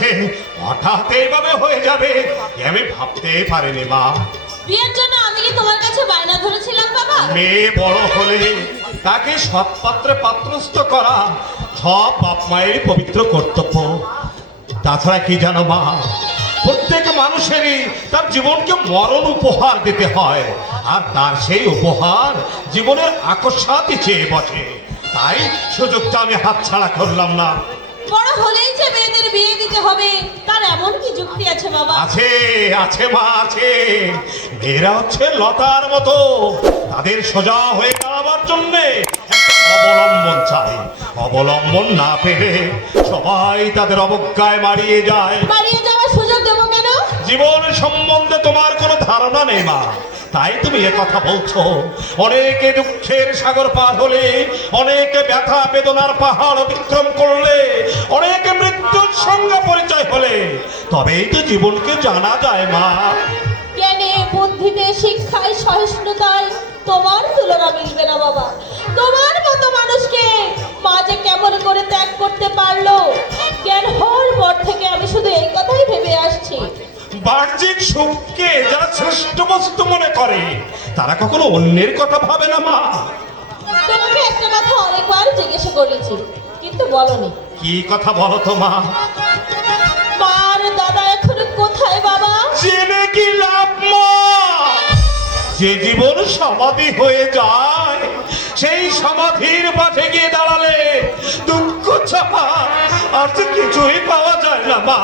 যে হঠাৎ এইভাবে হয়ে যাবে। আমি ভাবতে পারিনি মা। বিয়ের জন্য আমি কি তোমার কাছে বায়না ধরেছিলাম বাবা? মেয়ে বড় হলে তাকে সৎ পাত্রে পাত্রস্থ করা সব বাপ মায়ের পবিত্র কর্তব্য। তাছাড়া কি জানো মা? প্রত্যেক মানুষেরই তার জীবনকে মরণ উপহার দিতে হয় আর তার সেই উপহার জীবনের আকস্মাতই চেয়ে বসে। তাই সুযোগটা আমি হাতছাড়া করলাম না। বড় হলেই যে মেয়েদের বিয়ে হবে তার এমন কি যুক্তি আছে বাবা? আছে আছে মা আছে। মেয়েরা হচ্ছে লতার মতো। তাদের সোজা হয়ে দাঁড়াবার জন্যে অবলম্বন চাই অবলম্বন না পেলে সবাই তাদের অবজ্ঞায় মারিয়ে যায়। বাড়িয়ে যাওয়ার সুযোগ দেবো কেন? জীবন সম্বন্ধে তোমার কোনো ধারণা নেই মা। তাই তুমি এ কথা বলছো। অনেকে দুঃখের সাগর পার হলে অনেকে ব্যথা বেদনার পাহাড় অতিক্রম করলে অনেকে মৃত্যুর সঙ্গে তবেই তো জীবনকে জানা যায় মা। জ্ঞানে বুদ্ধিতে শিক্ষায় সহিষ্ণুতায় তোমার তুলনা মিলবে না বাবা। তোমার মতো মানুষকে মা যে কেমন করে ত্যাগ করতে পারল জ্ঞান হওয়ার পর থেকে আমি শুধু এই কথাই ভেবে আসছি। বাহ্যিক সুখকে যারা শ্রেষ্ঠ বস্তু মনে করে তারা কখনো অন্যের কথা ভাবে না মা। তোমাকে একটা কথা অনেকবার জিজ্ঞেস করেছি কিন্তু বলনি। কি কথা বলো তো মা? যে জীবন সমাধি হয়ে যায় সেই সমাধির পাশে গিয়ে দাঁড়ালে দুঃখ ছাপা আর তো কিছুই পাওয়া যায় না মা।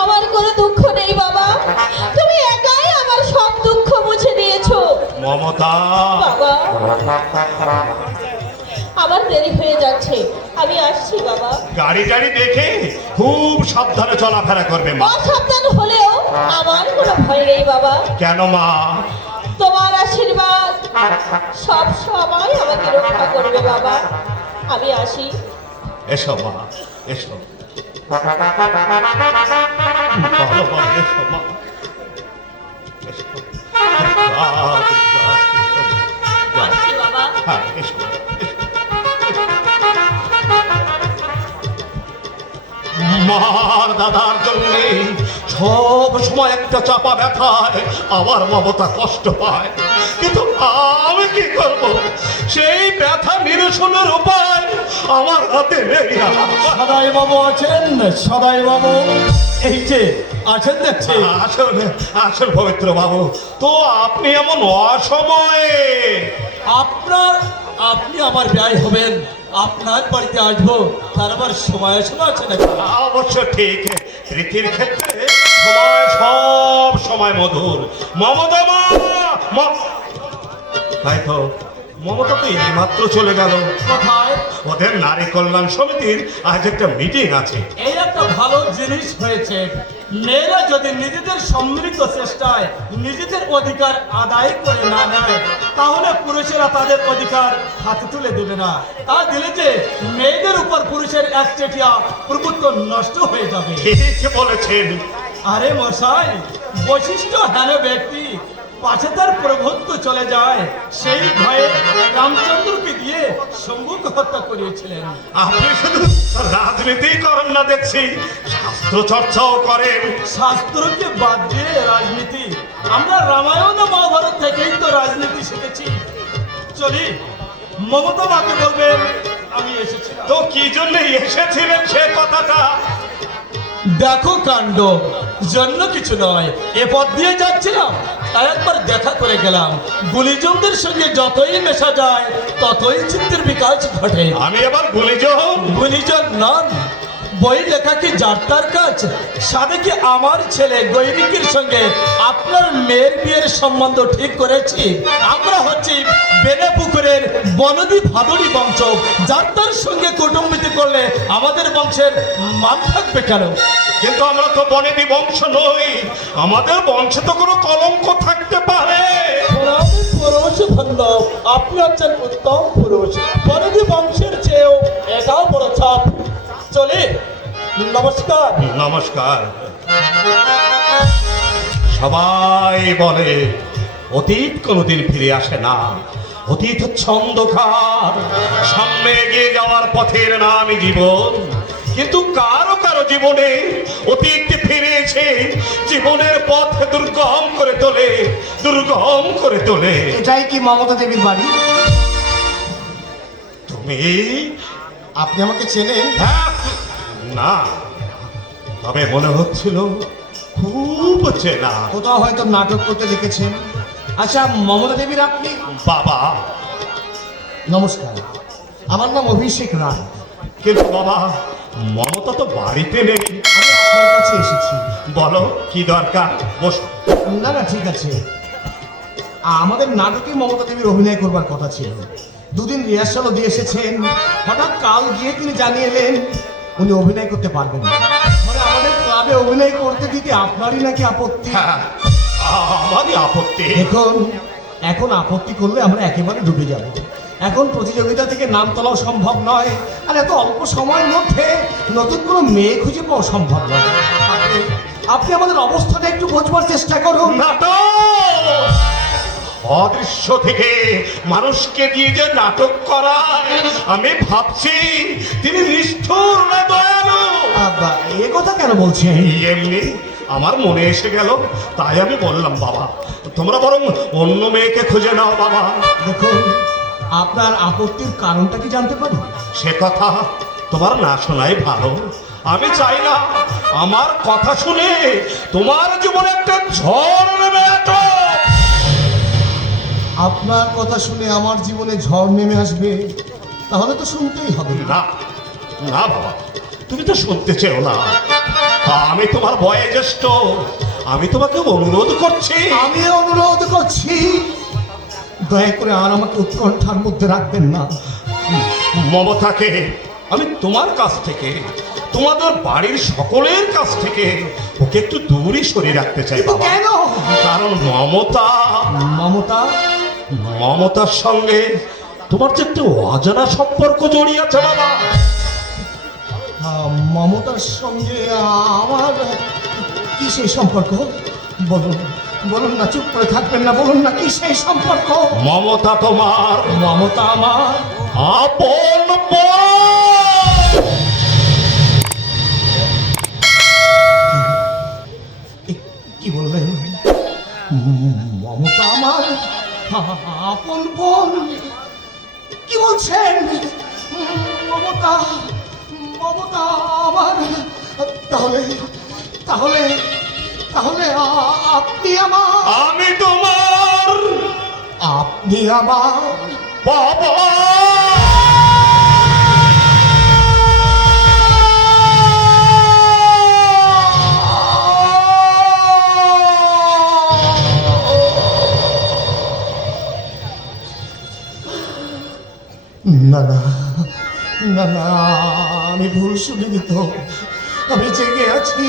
আমার কোনো দুঃখ নেই বাবা। তুমি একাই আমার সব দুঃখ মুছে দিয়েছ। মমতা। বাবা আমার দেরি হয়ে যাচ্ছে। আমি আসছি বাবা। গাড়ি টাড়ি দেখে খুব সাবধানে চলাফেরা করবে মা। অসাবধান হলেও আমার কোনো ভয় নেই বাবা। কেন মা? তোমার আশীর্বাদ। সব সময় আমাকে রক্ষা করবে বাবা। আমি আসি। এসো মা এসো। বাবা হ্যাঁ, দাদার জন্য সব সময় একটা চাপা ব্যথায় আমার মমতা কষ্ট পায়। কিন্তু আমি কি করব? সেই ব্যথা নিরসনের উপায় আমার হাতে নেই। সদাই বাবু আছেন? সদাই বাবু এই যে আছেন দেখছি। আসল আসল পবিত্র বাবু। তো আপনি এমন অসময়ে আপনার আপনি আমার ব্যয় হবেন। আপনার বাড়িতে আসব তার আবার সময় সময় আছে নাকি? অবশ্য ঠিক প্রীতির ক্ষেত্রে সময় সব সময় মধুর। মমতা মা তাই তো। মমতা তো এইমাত্র চলে গেল। কোথায়? ওদের নারী কল্যাণ সমিতির আজ একটা মিটিং আছে। এই একটা ভালো জিনিস হয়েছে। মেয়েরা যদি নিজেদের সম্মিলিত চেষ্টায় নিজেদের অধিকার আদায় করে না নেয় তাহলে পুরুষেরা তাদের অধিকার হাতে তুলে দেবে না। তা দিলে যে মেয়েদের উপর পুরুষের এক চেটিয়া প্রভুত্ব নষ্ট হয়ে যাবে। ঠিক বলেছেন। আরে মশাই বৈশিষ্ট্য হেন ব্যক্তি পাছে তার প্রভুত্ব চলে যায় সেই ভয়ে রামচন্দ্রকে দিয়ে শম্ভুকে হত্যা করিয়েছিলেন। আপনি শুধু রাজনীতি করেন না দেখছি শাস্ত্র চর্চাও করেন। শাস্ত্রকে বাদ দিয়ে রাজনীতি। আমরা রামায়ণ ও মহাভারত থেকেই তো রাজনীতি শিখেছি। চলি মমতা মাকে বলবেন আমি এসেছি। তো কি জন্য এসেছিলেন সে কথাটা? দেখো কাণ্ড জন্য কিছু নয়। এ পথ দিয়ে যাচ্ছিলাম একবার দেখা করে গেলাম। গুলিজনদের সঙ্গে যতই মেশা যায় ততই চিত্তের বিকাশ ঘটে। আমি এবার গুলিজন গুলিজন নন বই লেখা কি যাত্রার কাজ? সাথে কি আমার ছেলে গৈরিকের সঙ্গে আপনার মেয়ের বিয়ের সম্বন্ধ ঠিক করেছি? আমরা হচ্ছি বেনে পুকুরের বনদী ভাদুরী বংশ। যাত্রার সঙ্গে কুটুম্বিত করলে আমাদের বংশের মান থাকবে কেন? কিন্তু আমরা তো বনেদি বংশ নই। আমাদের বংশে তো কোনো কলঙ্ক থাকতে পারে। পুরুষ ধন্য আপনি হচ্ছেন উত্তম পুরুষ। বনদী বংশের চেয়েও এটাও বড় চাপ চলে। নমস্কার। নমস্কার। সবাই বলে অতীত কোনোদিন ফিরে আসে না। অতীত হচ্ছে অন্ধকার সামনে এগিয়ে যাওয়ার পথের নামই জীবন। কিন্তু কারও কারও জীবনে অতীত ফিরে এসে জীবনের পথ দুর্গম করে তোলে দুর্গম করে তোলে। এটাই কি মমতা দেবীর বাড়ি? তুমি? আপনি আমাকে চেনেন? হ্যাঁ, না তবে মনে হচ্ছিল খুব চেনা। কোথাও হয়তো নাটক করতে দেখেছেন। আচ্ছা মমতা দেবীর আপনি? বাবা। নমস্কার আমার নাম অভিষেক রায়। কিন্তু বাবা মমতা তো বাড়িতে নেই। আমি আপনার কাছে এসেছি। বলো কি দরকার? বসো। না না ঠিক আছে। আমাদের নাটকে মমতা দেবীর অভিনয় করবার কথা ছিল। দুদিন রিহার্সালও দিয়ে এসেছেন। হঠাৎ কাল গিয়ে তিনি জানিয়ে এলেন উনি অভিনয় করতে পারবেন না। মানে আমাদের ক্লাবে অভিনয় করতে দিতে আপনারই নাকি আপত্তি? হ্যাঁ, আমারই আপত্তি। এখন এখন আপত্তি করলে আমরা একেবারে ডুবে যাব। এখন প্রতিযোগিতা থেকে নাম তোলাও সম্ভব নয়। আর এত অল্প সময়ের মধ্যে নতুন কোনো মেয়ে খুঁজে পাওয়া সম্ভব নয়। আপনি আমাদের অবস্থাটা একটু বোঝবার চেষ্টা করুন। নাটক! অদৃশ্য থেকে মানুষকে দিয়ে যে নাটক করায় আমি ভাবছি তিনি নিষ্ঠুর না দয়ালু। এ কথা কেন বলছেন? এমনি আমার মনে এসে গেল তাই আমি বললাম বাবা তোমরা বরং অন্য মেয়েকে খুঁজে নাও বাবা। দেখুন আপনার আপত্তির কারণটা কি জানতে পারি? সে কথা তোমার না শোনাই ভালো। আমি চাই না আমার কথা শুনে তোমার জীবনে একটা ঝড় নেমে এতো আপনার কথা শুনে আমার জীবনে ঝড় নেমে আসবে তাহলে তো শুনতেই হবে। না না বাবা তুমি তো শুনতে চেও না। আমি তোমার বয়োজ্যেষ্ঠ আমি তোমাকে অনুরোধ করছি। আমি অনুরোধ করছি। দয়া করে আর আমাকে উৎকণ্ঠার মধ্যে রাখবেন না। মমতাকে আমি তোমার কাছ থেকে তোমাদের বাড়ির সকলের কাছ থেকে ওকে একটু দূরে সরিয়ে রাখতে চাই বাবা। কেন? কারণ মমতা মমতা? মমতার সঙ্গে তোমার যে একটু অজানা সম্পর্ক জড়িয়ে আছে বাবা। মমতার সঙ্গে আমার কি সেই সম্পর্ক? বলুন। বলুন না চুপ করে থাকবেন না বলুন না কি সেই সম্পর্ক? মমতা তোমার। মমতা আমার। আপন কি বললেন? মমতা আমার? আপন বোন। কি বলছেন? মমতা মমতা আমার। তাহলে তাহলে তাহলে আপনি আমার আমি তোমার আপনি আমার বাবা। না না না না আমি ভুল শুনিনি তো। আমি জেগে আছি।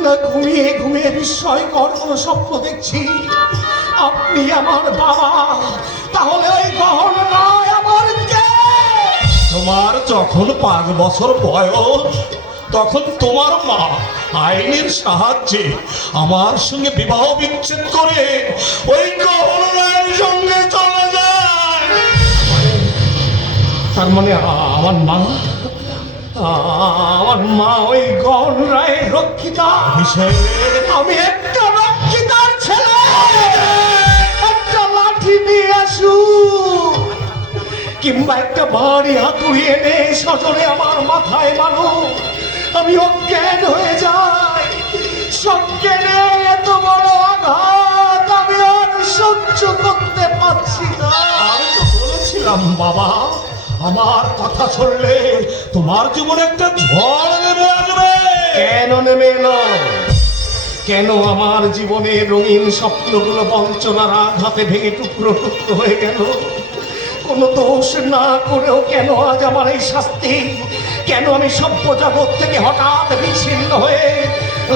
না, ঘুমিয়ে ঘুমিয়ে বিস্ময়কর কোনো স্বপ্ন দেখছি। আপনি আমার বাবা, তাহলে ওই গহন নয় আমার তোমার যখন পাঁচ বছর বয়স, তখন তোমার মা আইনের সাহায্যে আমার সঙ্গে বিবাহ বিচ্ছেদ করে ওই গহনার সঙ্গে চলে যায়। তার মানে আমার মা আমার মা ওই গহন রায়ের রক্ষিতা। আমি একটা রক্ষিতার ছেলে। একটা লাঠি নিয়ে আসু। কিংবা একটা বাড়ি হাতুড়ি এনে সজনে আমার মাথায় মারো আমি অজ্ঞান হয়ে যাই। সজ্ঞানে এত বড় আঘাত আমি আর সহ্য করতে পারছি না। আমি তো বলেছিলাম বাবা আমার কথা শুনলে তোমার জীবনে একটা ঝড় নেমে আসবে। কেন নেমে এলো? কেন আমার জীবনে রঙিন স্বপ্নগুলো বঞ্চনার আঘাতে ভেঙে টুকরো টুকরো হয়ে গেল? কোনো দোষ না করেও কেন আজ আমার এই শাস্তি? কেন আমি সভ্য জগৎ থেকে হঠাৎ বিচ্ছিন্ন হয়ে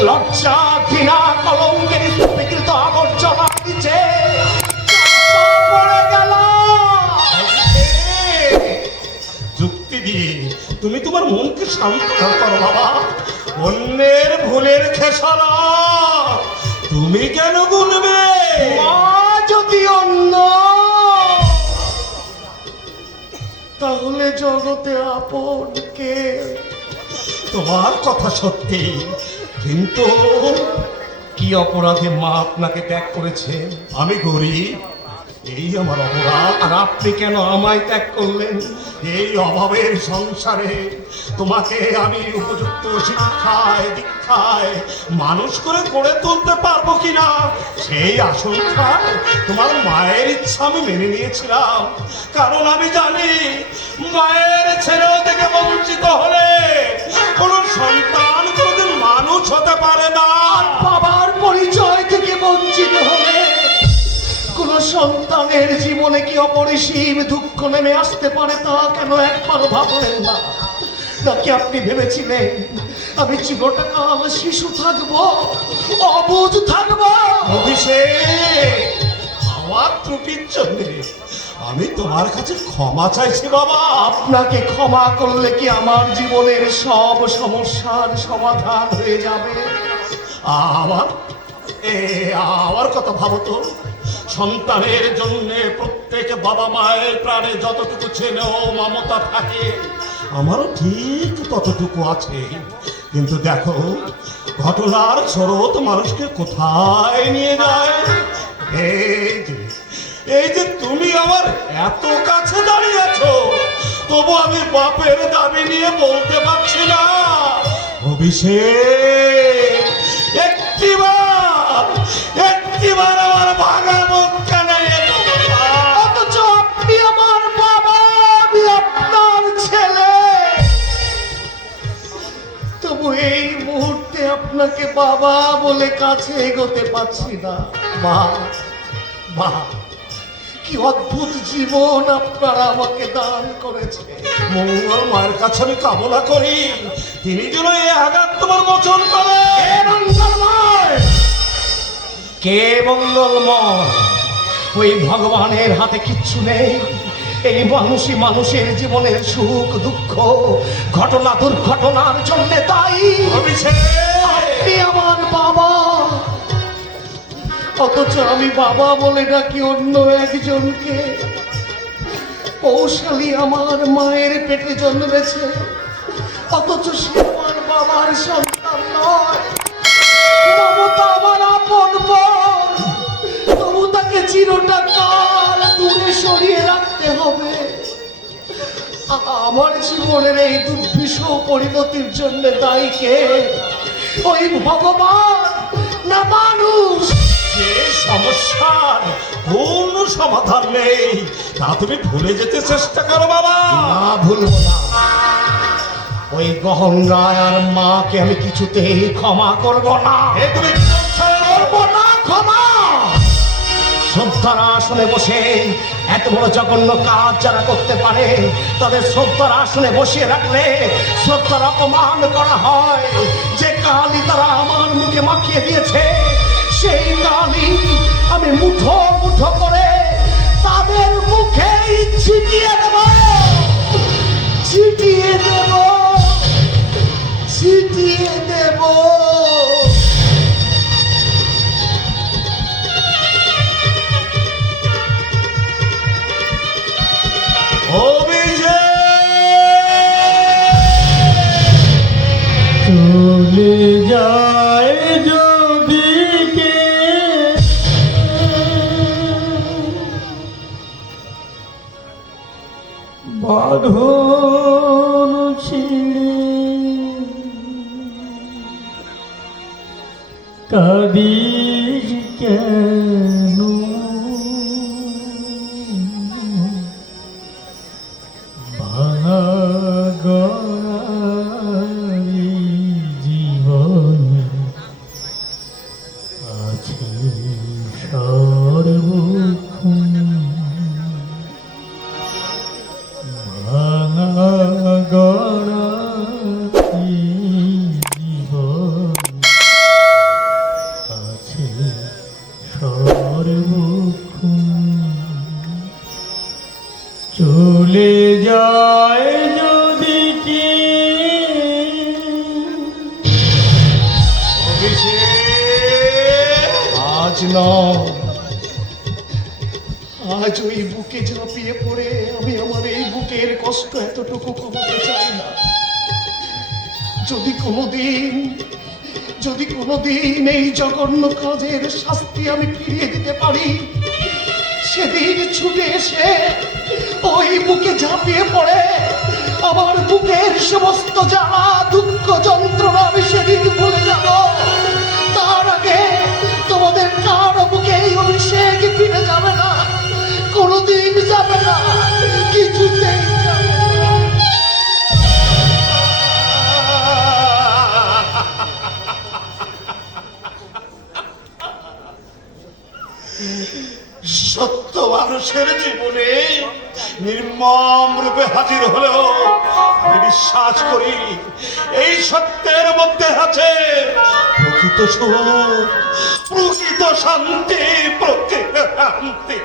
লজ্জা ঘৃণা কলঙ্কের বিকৃত আবর্জনা নিচে তুমি তোমার মনকে শান্ত করো বাবা। অন্যের ভুলের খেসারা তুমি কেন গুনবে? মা যদি অন্য। তাহলে জগতে আপন কে? তোমার কথা সত্যি কিন্তু কি অপরাধে মা আপনাকে ত্যাগ করেছে? আমি গরিব। এই আমার অপরাধ, আর আপনি কেন আমায় ত্যাগ করলেন? এই অভাবের সংসারে তোমাকে আমি উপযুক্ত শিক্ষায়, দীক্ষায় মানুষ করে গড়ে তুলতে পারব কিনা? সেই আশঙ্কায় তোমার মায়ের ইচ্ছা আমি মেনে নিয়েছিলাম। কারণ আমি জানি, মায়ের ছেলেও থেকে বঞ্চিত হলে কোনো সন্তান সন্তানের জীবনে কি অপরিসীম দুঃখ নেমে আসতে পারে তা কেন একবার ভাবলেন না? নাকি আপনি ভেবেছিলেন আমি চিরটাকাল শিশু থাকব অবুঝ থাকব? অভিষেক আমার ত্রুটির জন্য আমি তোমার কাছে ক্ষমা চাইছি বাবা। আপনাকে ক্ষমা করলে কি আমার জীবনের সব সমস্যার সমাধান হয়ে যাবে? আমার এ আমার কথা ভাবো তো। সন্তানের জন্য প্রত্যেক বাবা মায়ের প্রাণে যতটুকু ছেলে ও মমতা থাকে, আমারও ঠিক ততটুকু আছে। কিন্তু দেখো, ঘটনার স্রোত মানুষকে কোথায় নিয়ে যায়? এই যে এই যে তুমি আমার এত কাছে দাঁড়িয়ে আছো, তবু আমি বাপের দাবি নিয়ে বলতে পারছি না। অভিষেক বাবা বলে কাছে এগোতে পারছি না। মা মা কি অদ্ভুত জীবন আপনারা আমাকে দান করেছে মঙ্গল মায়ের কাছে আমি কামনা করি তিনি যেন এই আঘাত তোমার মোচন করে। কে মঙ্গলময় কে মঙ্গলময় ওই ভগবানের হাতে কিচ্ছু নেই। এই মানুষই মানুষের জীবনের সুখ দুঃখ ঘটনা দুর্ঘটনার জন্য দায়ী। অভিষেক আমার বাবা। অথচ আমি বাবা বলে ডাকি অন্য একজনকে। কৌশালী আমার মায়ের পেটে জন্মেছে। অথচ সে আমার বাবার সন্তান নয়। আমার তবু তাকে চিরটা সরিয়ে রাখতে হবে। আমার জীবনের এই দুর্বিষহ পরিণতির জন্য দায়ী কে? ওই ভগবান না মানুষ। যে সমস্যার কোনো সমাধান নেই তা তুমি ভুলে যেতে চেষ্টা করো বাবা। না ভুলবো না। ওই গহঙ্গায় আর মাকে আমি কিছুতেই ক্ষমা করব না। তুমি শ্রদ্ধার আসনে বসে এত বড় জঘন্য কাজ যারা করতে পারে, তাদের শ্রদ্ধার আসনে বসিয়ে রাখলে শ্রদ্ধার অপমান করা হয়। যে কালি তারা আমার মুখে মাখিয়ে দিয়েছে, সেই কালি আমি মুঠো মুঠো করে তাদের মুখে ছিটিয়ে দেব। ছিটিয়ে দেব। കബീരിക്കാൻ যদি কোনোদিন যদি কোনোদিন এই জঘন্য কাজের শাস্তি আমি ফিরিয়ে দিতে পারি, সেদিন ছুটে এসে ওই বুকে ঝাঁপিয়ে পড়ে আমার বুকের সমস্ত জ্বালা, দুঃখ, যন্ত্রণা আমি সেদিন ভুলে যাব। তার আগে তোমাদের কারও বুকে এই অভিষেক ফিরে যাবে না, কোনোদিন যাবে না, কিছুতেই মানুষের জীবনে নির্মম রূপে হাজির হলেও বিশ্বাস করি এই সত্যের মধ্যে আছে প্রকৃত সুখ, প্রকৃত শান্তি প্রকৃত শান্তি।